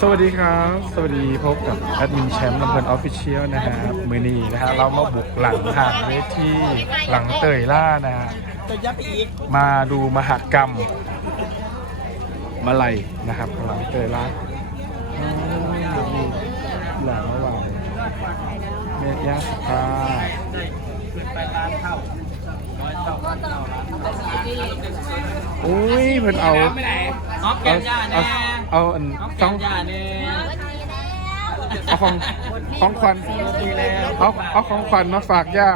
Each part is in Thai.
สวัสดีครับ สวัสดีพบกับแอดมินแชมป์ลำเพลินออฟฟิเชียลนะฮะมือนี้นะฮะเรามาบุกหลังหาดเวทีหลังเตยล่านะฮะจะยับอีกมาดูมหกรรมมาลัยนะครับหลังเตยล่าหลังระหว่างเมธยาสภาขึ้นไปร้านเข้าร้อยเข้าร้านข้าร้านอุ้ยเพิ่นเอาไม่ไหนน้องแกเอามย่าเอาแน เอาอันน้องแกต้องมย่าแน่เอาของของขวัญดีแล้วเอาเอาของขวัญมาฝากย่า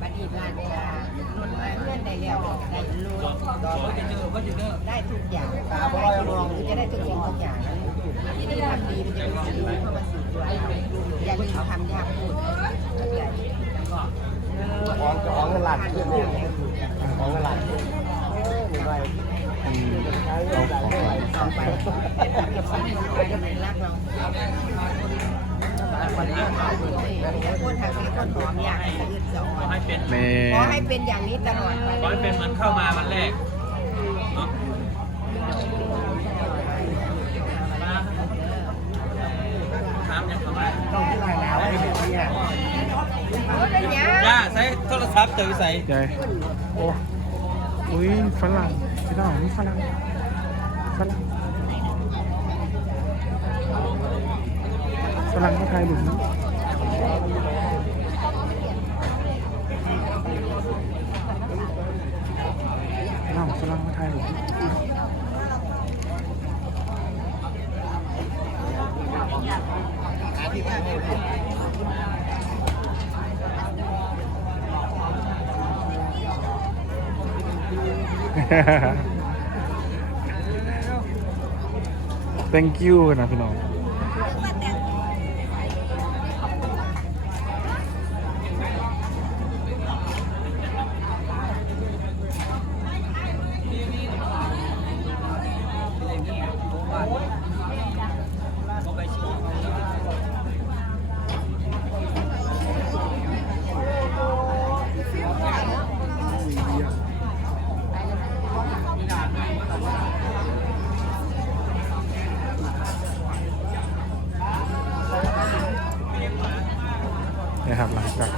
บัดนี้ร้านเวลาเพื่อนได้แล้วได้ลูกก็จะเจอก็จะเจอได้ทุกอย่างตาบอยมองคือจะได้ทุกสิ่งทุกอย่างที่ทำดีมันจะเป็นสิ่งดีเข้ามาสู่ตัวเราอย่าลืมทำยากพูดเข้าใจของของเงินหลักขึ้นเนี่ยของเงินหลักขึ้นไม่ได้อืม เอาของขวัญต่อไปจะเป็นรักเราคนทำคนทำเป็นคนหอมอยากให้สะอึดสะอ่อนให้เป็นแม่ขอให้เป็นอย่างนี้ตลอดไปขอให้เป็นเหมือนเข้ามาวันแรกเนาะถามยังเข้ามาต้องที่ไหนแล้วไอ้เนี่ยเป็นยังย่าใช้โทรศัพท์เจอใส่ยายโอ้อุ้ยฝรั่ง พี่น้องนี่ฝรั่งฝรั่งฝรั่งก็ไทยหลุมน้องฝรั่งก็ไทยหลุม thank you นะพี่น้อง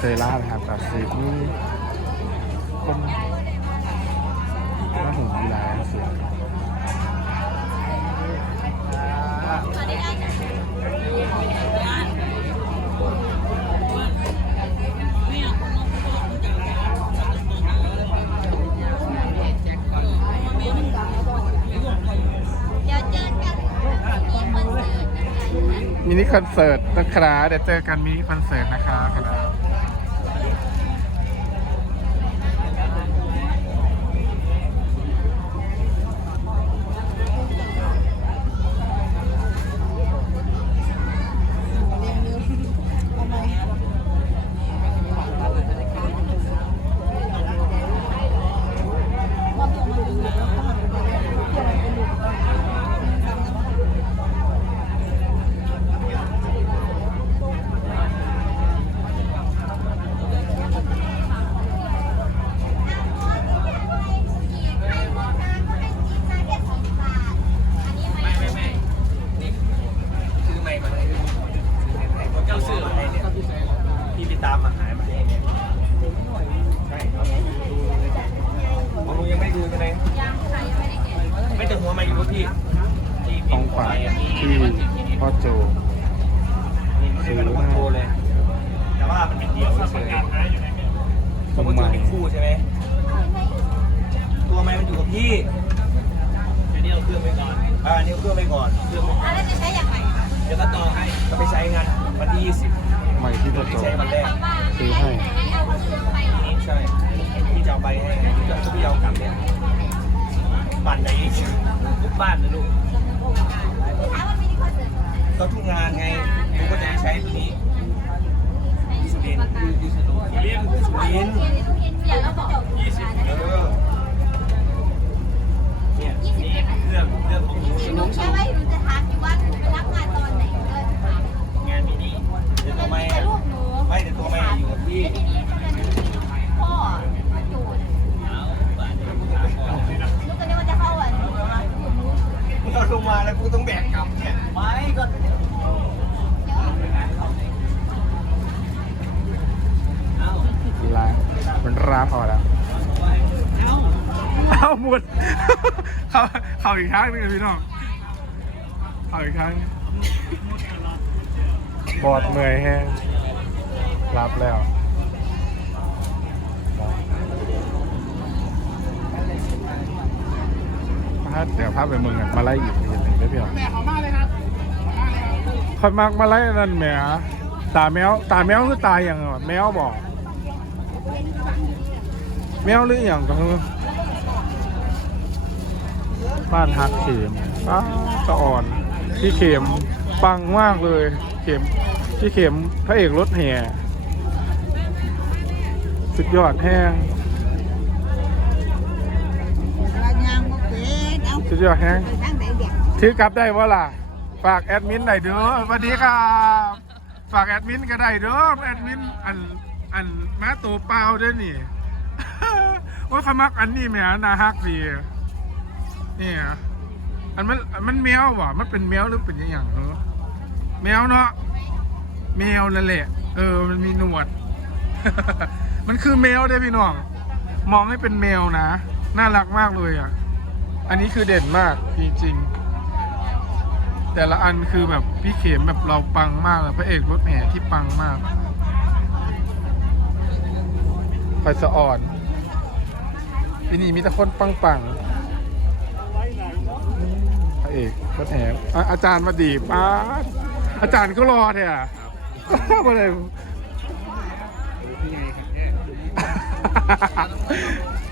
เจอล่านะครับกับซีนี่คนน่าหุ่นดีลายเสียงมินิคอนเสิร์ตนะครับเดี๋ยวเจอกันมินิคอนเสิร์ตนะครับามมาหายมาเองเนี่ยใช่ครับผมยังไม่ดูใช่ไหมไม่แต่หัวมันอยู่ที่ที่ของขวาที่พ่อโจซื้อมาแต่ว่ามันเป็นเดียวเฉยผมก็ถืเป็นคู่ใช่ไหมตัวไม้มันอยู่กับพี่อันนี้เราเครื่องไปก่อนนี่เครื่องไปก่อนเครื่องอ่าแล้วจะใช้อย่างไรเดี๋ยวก็ต่อให้จะไปใช้งานวันที่20ใหม่ที่ตัวใช้วันแรก ช่พี่จะเอาไปให้จะพี่เอากลับเนี่ยปั่นไหนทุกบ้านเลยลูกก็ทุกงานไงลูก็จะใช้ตัวนี้สุรินทร์สุรินทร์สุรินทร์ยี่สิบเออ ต้องแบกกลับไม่ก็กีฬามันราพอแล้วเอาหมดเข้าอีกครั้งนึงเลยพี่น้องเข้าอีกครั้งบอดเหนื่อยแห้งรับแล้วถ้าเดี๋ยวภาพไปมึงอะมาไล่อีก ได้พี่น้องแม่ขอมาเลยครับขอมาเลยครับคนมักมาไล่นั่นแหมตาแมว ตาแมวคือตายอย่างอะแมวบอก แมวหรืออย่างก็คือบ้านหักเข็มป้าสะอ่อน พี่เข็มปังมากเลย เข็มพี่เข็มพระเอกรถแห่สุดยอดแห้งยางบ่เป็นเอาสุดยอดแห้ง ไปทางไหนเด็กถือกลับได้ว่าล่ะ ฝากแอดมินได้เด้อสวัสดีครับฝากแอดมินก็ได้เด้อแอดมินอันอันมาตัวเปล่าด้อนี่ว่าขมักอันนี้แหมนาฮักดีนี่อะอันมันมันแมววะมันเป็นแมวหรือเป็นอย่างเออแมวเนาะแมวนั่นแหละเออ มันมีหนวด มันคือแมวเด้พี่น้อง มองให้เป็นแมวนะ น่ารักมากเลยอะ อันนี้คือเด่นมากจริงๆ แต่ละอันคือแบบพี่เข็มแบบเราปังมากเลยพระเอกรถแห่ที่ปังมากไฟสะอ่อนที่นี่มีแต่คนปังปังๆพระเอกรถแห่อาจารย์มาดีป้าอาจารย์ก็รอเถอะมาเลย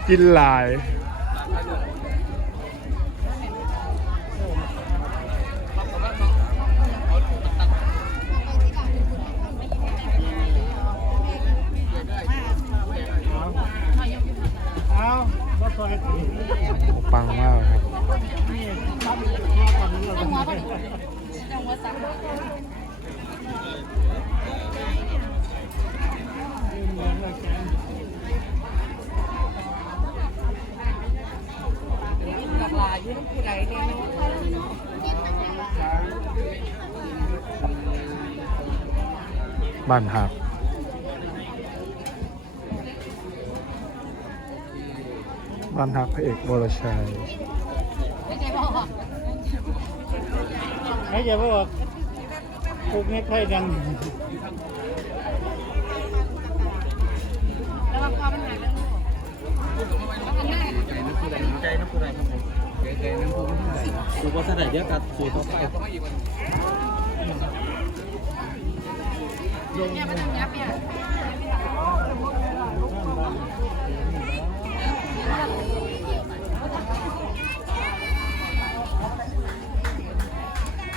กินหลาย ปังมากครับนี่ตั้มมาก่อนนี้เราต้องหลากหลายยู่ผู้ใดเนี่ยบ้านหัก บ้านหักพระเอกบรชัยไม่ใช่ว่าปลูกเม็ดไผ่ดังใจน้ำผู้ใดครับผมใจน้ำผู้ใดดูว่าถ้าไหนเยอะกัดสูตรเข้าไป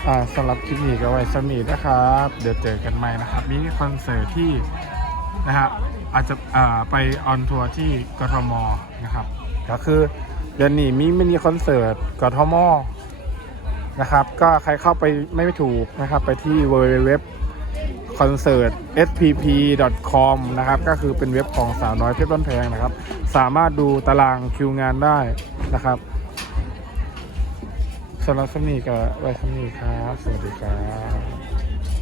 อ่าสำหรับคลิปนี้ก็ไว้สมีนะครับ เดี๋ยวเจอกันใหม่นะครับ มีคอนเสิร์ตที่นะฮะอาจจะอ่าไปออนทัวร์ที่กทมนะครับ ก็คือเดือนนี้มีมินิคอนเสิร์ตกทมนะครับ ก็ใครเข้าไปไม่ถูกนะครับ ไปที่ www คอนเสิร์ต spp.com นะครับ ก็คือเป็นเว็บของสาวน้อยเพชรบ้านแพงนะครับ สามารถดูตารางคิวงานได้นะครับสำหรับสำนีกับไว้สำนีครับ สวัสดีครับ